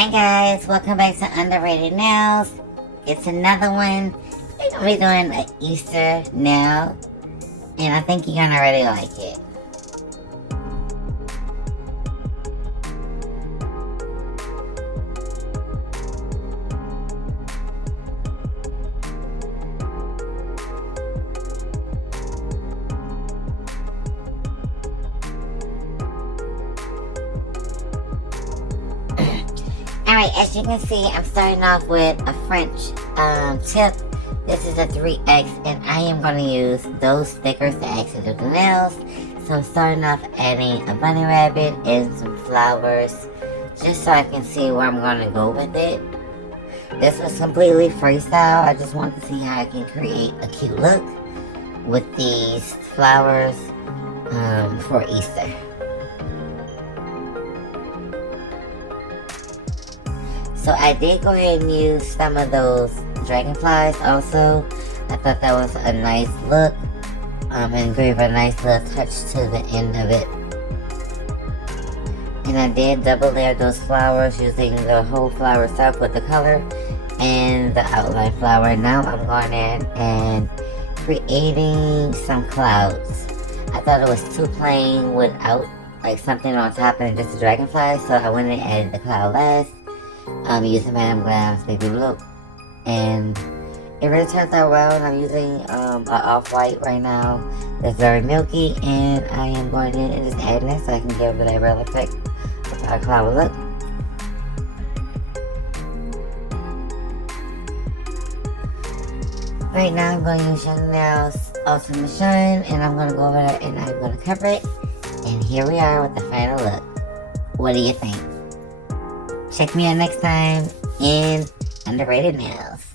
Hi guys, welcome back to Underrated Nails. It's another one. We're gonna be doing an Easter nail, and I think you're gonna really like it. Alright, as you can see, I'm starting off with a French tip. This is a 3X, and I am going to use those stickers to actually do the nails. So I'm starting off adding a bunny rabbit and some flowers, just so I can see where I'm going to go with it. This was completely freestyle. I just wanted to see how I can create a cute look with these flowers for Easter. So I did go ahead and use some of those dragonflies also. I thought that was a nice look and gave a nice little touch to the end of it. And I did double layer those flowers using the whole flower itself with the color and the outline flower. Now I'm going in and creating some clouds. I thought it was too plain without like something on top and just a dragonfly, so I went and added the cloud last. Using Madame Glam's Baby Blue, and it really turns out well. And I'm using an off-white right now that's very milky, and I am going in and just adding it so I can give it a real effect of how a cloud will look. Right now I'm going to use Chanel's Ultimate Shine, and I'm going to go over there and I'm going to cover it, and here we are with the final look. What do you think? Check me out next time in Underrated Nails.